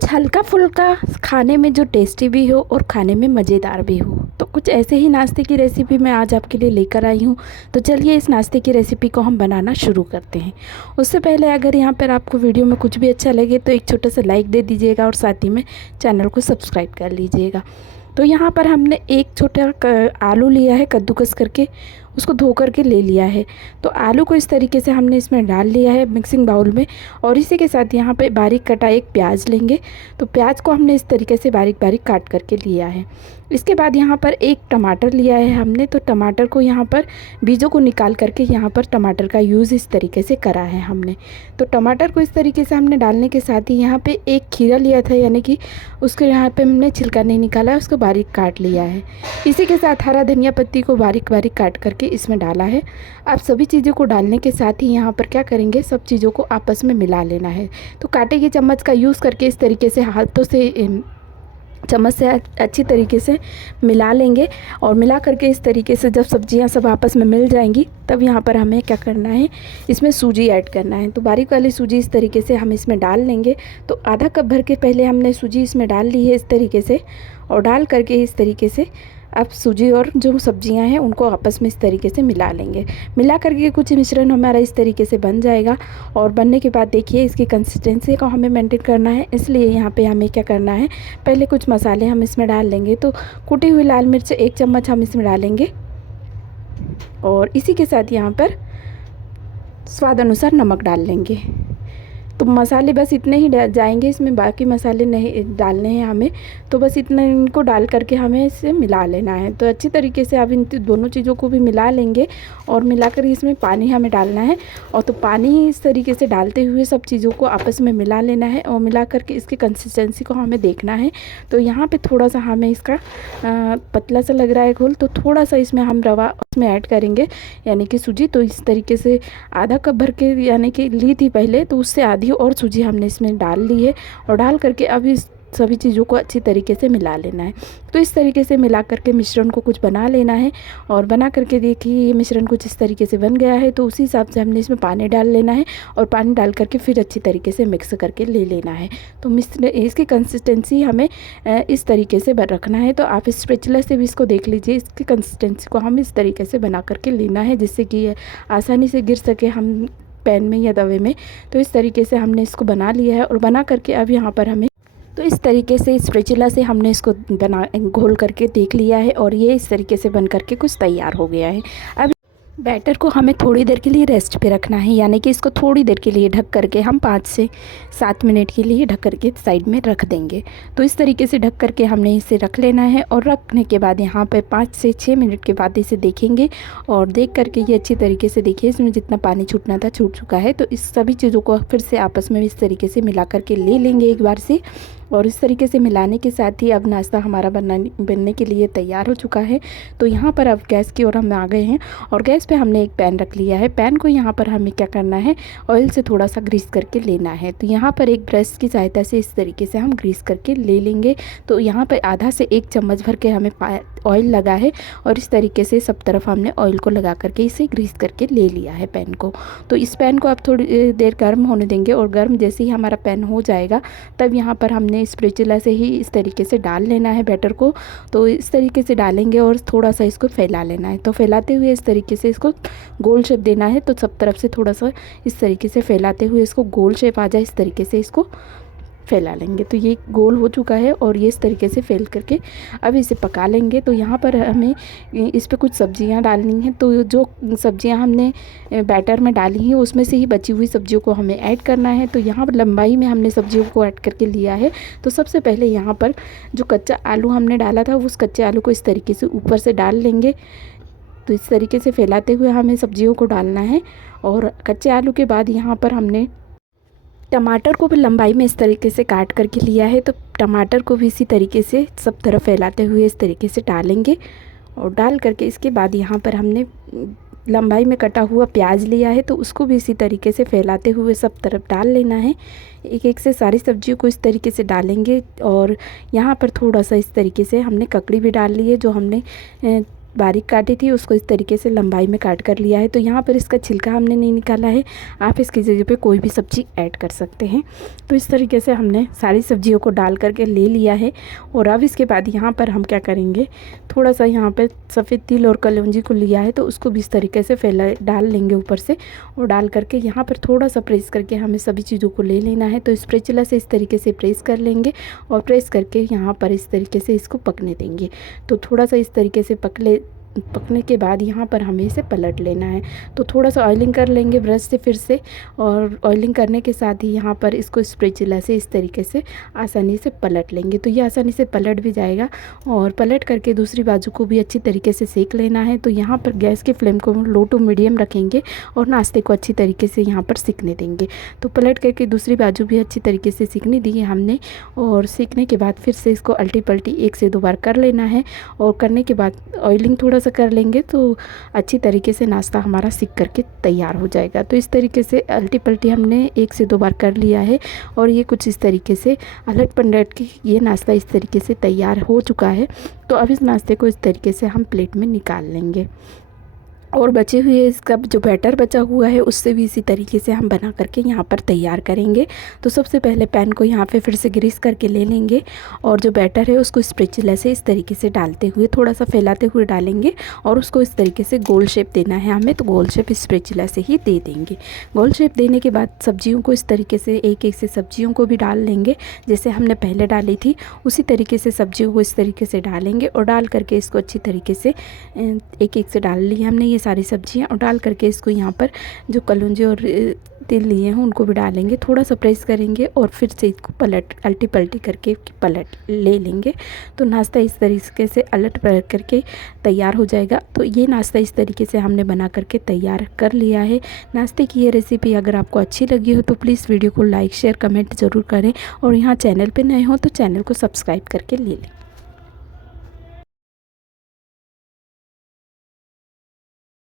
कुछ हल्का फुल्का, खाने में जो टेस्टी भी हो और खाने में मज़ेदार भी हो। तो कुछ ऐसे ही नाश्ते की रेसिपी मैं आज आपके लिए लेकर आई हूँ। तो चलिए इस नाश्ते की रेसिपी को हम बनाना शुरू करते हैं। उससे पहले अगर यहाँ पर आपको वीडियो में कुछ भी अच्छा लगे तो एक छोटा सा लाइक दे दीजिएगा और साथ ही में चैनल को सब्सक्राइब कर लीजिएगा। तो यहाँ पर हमने एक छोटा आलू लिया है, कद्दूकस करके उसको धो करके ले लिया है। तो आलू को इस तरीके से हमने इसमें डाल लिया है मिक्सिंग बाउल में। और इसी के साथ यहाँ पे बारीक कटा एक प्याज लेंगे। तो प्याज को हमने इस तरीके से बारीक बारीक काट करके लिया है। इसके बाद यहाँ पर एक टमाटर लिया है हमने। तो टमाटर को यहाँ पर बीजों को निकाल करके यहाँ पर टमाटर का यूज़ इस तरीके से करा है हमने। तो टमाटर को इस तरीके से हमने डालने के साथ ही यहाँ पे एक खीरा लिया था, यानी कि उसके यहाँ पे हमने छिलका नहीं निकाला है, उसको बारीक काट लिया है। इसी के साथ हरा धनिया पत्ती को बारीक बारीक काट करके इसमें डाला है। अब सभी चीज़ों को डालने के साथ ही यहाँ पर क्या करेंगे, सब चीज़ों को आपस में मिला लेना है। तो कांटे के चम्मच का यूज़ करके इस तरीके से हाथों से चम्मच से अच्छी तरीके से मिला लेंगे। और मिला करके इस तरीके से जब सब्जियां सब आपस में मिल जाएंगी तब यहाँ पर हमें क्या करना है, इसमें सूजी ऐड करना है। तो बारीक वाली सूजी इस तरीके से हम इसमें डाल लेंगे। तो आधा कप भर के पहले हमने सूजी इसमें डाल ली है इस तरीके से। और डाल करके इस तरीके से अब सूजी और जो सब्जियां हैं उनको आपस में इस तरीके से मिला लेंगे। मिला करके कुछ मिश्रण हमारा इस तरीके से बन जाएगा। और बनने के बाद देखिए इसकी कंसिस्टेंसी को हमें मेंटेन करना है, इसलिए यहाँ पे हमें क्या करना है, पहले कुछ मसाले हम इसमें डाल लेंगे। तो कुटी हुई लाल मिर्च 1 चम्मच हम इसमें डालेंगे। और इसी के साथ यहाँ पर स्वाद अनुसार नमक डाल लेंगे। तो मसाले बस इतने ही जाएंगे इसमें, बाकी मसाले नहीं डालने हैं हमें। तो बस इतना इनको डाल करके हमें इसे मिला लेना है। तो अच्छी तरीके से अब इन दोनों चीज़ों को भी मिला लेंगे। और मिलाकर इसमें पानी हमें डालना है। और तो पानी इस तरीके से डालते हुए सब चीज़ों को आपस में मिला लेना है। और मिला करके इसकी कंसिस्टेंसी को हमें देखना है। तो यहाँ पर थोड़ा सा हमें इसका पतला सा लग रहा है घोल, तो थोड़ा सा इसमें हम रवा उसमें ऐड करेंगे, यानी कि सूजी। तो इस तरीके से आधा कप भर के यानी कि ली थी पहले, तो उससे आधी और सूजी हमने इसमें डाल ली है। और डाल करके अब इस सभी चीज़ों को अच्छी तरीके से मिला लेना है। तो इस तरीके से मिला करके मिश्रण को कुछ बना लेना है। और बना करके देखिए ये मिश्रण कुछ इस तरीके से बन गया है। तो उसी हिसाब से हमने इसमें पानी डाल लेना है। और पानी डाल करके फिर अच्छी तरीके से मिक्स करके ले लेना है। तो मिश्रण इसकी कंसिस्टेंसी हमें इस तरीके से रखना है। तो आप इस स्पैचुला से भी इसको देख लीजिए, इसकी कंसिस्टेंसी को हम इस तरीके से बना करके लेना है, जिससे कि ये आसानी से गिर सके हम पैन में या तवे में। तो इस तरीके से हमने इसको बना लिया है। और बना करके अब यहाँ पर हमें तो इस तरीके से स्पैचुला से हमने इसको घोल करके देख लिया है। और ये इस तरीके से बन करके कुछ तैयार हो गया है। अब बैटर को हमें थोड़ी देर के लिए रेस्ट पे रखना है, यानी कि इसको थोड़ी देर के लिए ढक करके हम 5 से 7 मिनट के लिए ढक करके साइड में रख देंगे। तो इस तरीके से ढक करके हमने इसे रख लेना है। और रखने के बाद यहाँ पे 5 से 6 मिनट के बाद इसे देखेंगे। और देख करके ये अच्छी तरीके से देखिए इसमें जितना पानी छूटना था छूट चुका है। तो इस सभी चीज़ों को फिर से आपस में इस तरीके से मिला करके ले लेंगे एक बार से। और इस तरीके से मिलाने के साथ ही अब नाश्ता हमारा बनने के लिए तैयार हो चुका है। तो यहाँ पर अब गैस की ओर हम आ गए हैं। और गैस पे हमने एक पैन रख लिया है। पैन को यहाँ पर हमें क्या करना है, ऑयल से थोड़ा सा ग्रीस करके लेना है। तो यहाँ पर एक ब्रश की सहायता से इस तरीके से हम ग्रीस करके ले लेंगे। तो यहाँ पर आधा से 1 चम्मच भर के हमें ऑयल लगा है। और इस तरीके से सब तरफ हमने ऑयल को लगा करके इसे ग्रीस करके ले लिया है पैन को। तो इस पैन को अब थोड़ी देर गर्म होने देंगे। और गर्म जैसे ही हमारा पैन हो जाएगा तब यहाँ पर हमने स्पैचुला से ही इस तरीके से डाल लेना है बैटर को। तो इस तरीके से डालेंगे और थोड़ा सा इसको फैला लेना है। तो फैलाते हुए इस तरीके से इसको गोल शेप देना है। तो सब तरफ से थोड़ा सा इस तरीके से फैलाते हुए इसको गोल शेप आ जाए, इस तरीके से इसको फैला लेंगे। तो ये गोल हो चुका है। और ये इस तरीके से फैल करके अब इसे पका लेंगे। तो यहाँ पर हमें इस पे कुछ सब्जियाँ डालनी हैं। तो जो सब्जियाँ हमने बैटर में डाली हैं उसमें से ही बची हुई सब्जियों को हमें ऐड करना है। तो यहाँ पर लंबाई में हमने सब्जियों को ऐड करके लिया है। तो सबसे पहले यहाँ पर जो कच्चा आलू हमने डाला था उस कच्चे आलू को इस तरीके से ऊपर से डाल लेंगे। तो इस तरीके से फैलाते हुए हमें सब्जियों को डालना है। और कच्चे आलू के बाद यहाँ पर हमने टमाटर को भी लंबाई में इस तरीके से काट करके लिया है। तो टमाटर को भी इसी तरीके से सब तरफ फैलाते हुए इस तरीके से डालेंगे। और डाल करके इसके बाद यहाँ पर हमने लंबाई में कटा हुआ प्याज लिया है। तो उसको भी इसी तरीके से फैलाते हुए सब तरफ डाल लेना है। एक एक से सारी सब्जियों को इस तरीके से डालेंगे। और यहाँ पर थोड़ा सा इस तरीके से हमने ककड़ी भी डाल ली है, जो हमने बारीक काटी थी उसको इस तरीके से लंबाई में काट कर लिया है। तो यहाँ पर इसका छिलका हमने नहीं निकाला है, आप इसकी जगह पे कोई भी सब्ज़ी ऐड कर सकते हैं। तो इस तरीके से हमने सारी सब्जियों को डाल करके ले लिया है। और अब इसके बाद यहाँ पर हम क्या करेंगे, थोड़ा सा यहाँ पर सफ़ेद तिल और कलौंजी को लिया है तो उसको भी इस तरीके से डाल लेंगे ऊपर से, और डाल करके यहाँ पर थोड़ा सा प्रेस करके हमें सभी चीज़ों को ले लेना है। तो स्पैचुला से इस तरीके से प्रेस कर लेंगे और प्रेस करके यहाँ पर इस तरीके से इसको पकने देंगे। तो थोड़ा सा इस तरीके से पकने के बाद यहाँ पर हमें इसे पलट लेना है। तो थोड़ा सा ऑयलिंग कर लेंगे ब्रश से फिर से, और ऑयलिंग करने के साथ ही यहाँ पर इसको स्पैचुला से इस तरीके से आसानी से पलट लेंगे। तो ये आसानी से पलट भी जाएगा। और पलट करके दूसरी बाजू को भी अच्छी तरीके से सेक लेना है। तो यहाँ पर गैस की फ्लेम को लो टू मीडियम रखेंगे और नाश्ते को अच्छी तरीके से यहाँ पर सिकने देंगे। तो पलट करके दूसरी बाजू भी अच्छी तरीके से सिकने दी है हमने, और सीखने के बाद फिर से इसको अल्टी पल्टी 1 से 2 बार कर लेना है। और करने के बाद ऑयलिंग थोड़ा सा कर लेंगे तो अच्छी तरीके से नाश्ता हमारा सिक करके तैयार हो जाएगा। तो इस तरीके से अल्टी पल्टी हमने 1 से 2 बार कर लिया है, और ये कुछ इस तरीके से अलट पलट के ये नाश्ता इस तरीके से तैयार हो चुका है। तो अब इस नाश्ते को इस तरीके से हम प्लेट में निकाल लेंगे। और बचे हुए इसका जो बैटर बचा हुआ है उससे भी इसी तरीके से हम बना करके यहाँ पर तैयार करेंगे। तो सबसे पहले पैन को यहाँ पे फिर से ग्रीस करके ले लेंगे, और जो बैटर है उसको स्पैचुला से इस तरीके से डालते हुए थोड़ा सा फैलाते हुए डालेंगे, और उसको इस तरीके से गोल शेप देना है हमें। तो गोल शेप स्पैचुला से ही दे देंगे। गोल शेप देने के बाद सब्जियों को इस तरीके से एक एक से सब्जियों को भी डाल लेंगे, जैसे हमने पहले डाली थी उसी तरीके से सब्जियों को इस तरीके से डालेंगे। और डाल करके इसको अच्छी तरीके से एक एक से डाल ली हमने ये सारी सब्जियां, और डाल करके इसको यहाँ पर जो कलौंजी और तिल लिए हैं उनको भी डालेंगे, थोड़ा सा प्रेस करेंगे और फिर से इसको अल्टी पल्टी करके पलट ले लेंगे। तो नाश्ता इस तरीके से अलट पलट करके तैयार हो जाएगा। तो ये नाश्ता इस तरीके से हमने बना करके तैयार कर लिया है। नाश्ते की ये रेसिपी अगर आपको अच्छी लगी हो तो प्लीज़ वीडियो को लाइक शेयर कमेंट ज़रूर करें, और यहाँ चैनल पर नए हो तो चैनल को सब्सक्राइब करके ले लें।